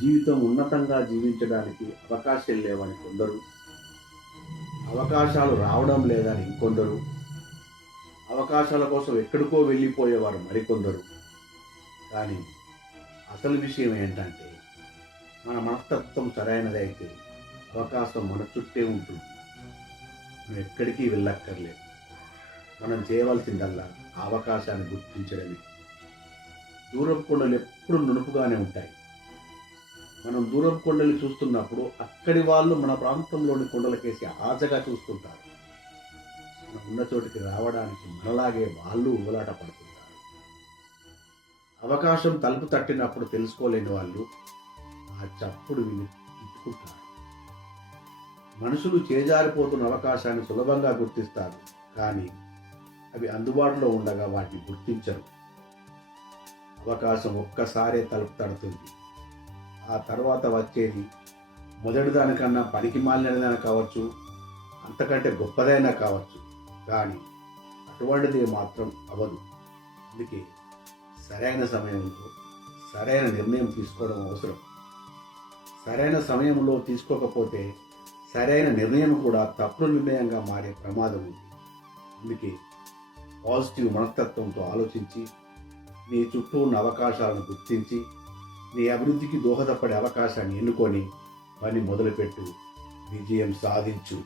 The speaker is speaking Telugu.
జీవితం ఉన్నతంగా జీవించడానికి అవకాశం లేవని కొందరు. అవకాశాలు రావడం లేదని ఇంకొందరు. అవకాశాల కోసం ఎక్కడికో వెళ్ళిపోయేవారు మరికొందరు. కానీ అసలు విషయం ఏంటంటే మన మనస్తత్వం సరైనదైతే అవకాశం మన చుట్టే ఉంటుంది. మనం ఎక్కడికి వెళ్ళక్కర్లేదు. మనం చేయవలసిందల్లా ఆ అవకాశాన్ని గుర్తించడమే. దూరపు కొండలు ఎప్పుడు నునుపుగానే ఉంటాయి. మనం దూరపు కొండలు చూస్తున్నప్పుడు అక్కడి వాళ్ళు మన ప్రాంతంలోని కొండలకేసి ఆశగా చూస్తుంటారు. మనం ఉన్న చోటికి రావడానికి మనలాగే వాళ్ళు ఊలాట పడుతుంటారు. అవకాశం తలుపు తట్టినప్పుడు తెలుసుకోలేని వాళ్ళు ఆ చప్పుడు విని తిట్టుకుంటారు. మనుషులు చేజారిపోతున్న అవకాశాన్ని సులభంగా గుర్తిస్తారు కానీ అవి అందుబాటులో ఉండగా వాటిని గుర్తించరు. అవకాశం ఒక్కసారే తలుపు తడుతుంది. ఆ తర్వాత వచ్చేది మొదటి దానికన్నా పనికి మాలినదైనా కావచ్చు అంతకంటే గొప్పదైనా కావచ్చు. కానీ అటువంటిది మాత్రం అవదు అందుకే సరైన సమయంలో సరైన నిర్ణయం తీసుకోవడం అవసరం. సరైన సమయంలో తీసుకోకపోతే సరైన నిర్ణయం కూడా తప్పుడు నిర్ణయంగా మారే ప్రమాదం ఉంది. అందుకే పాజిటివ్ మనస్తత్వంతో ఆలోచించి మీ చుట్టూ ఉన్న అవకాశాలను గుర్తించి నీ అభివృద్ధికి దోహదపడే అవకాశాన్ని ఎన్నుకొని పని మొదలుపెట్టు. విజయం సాధించు.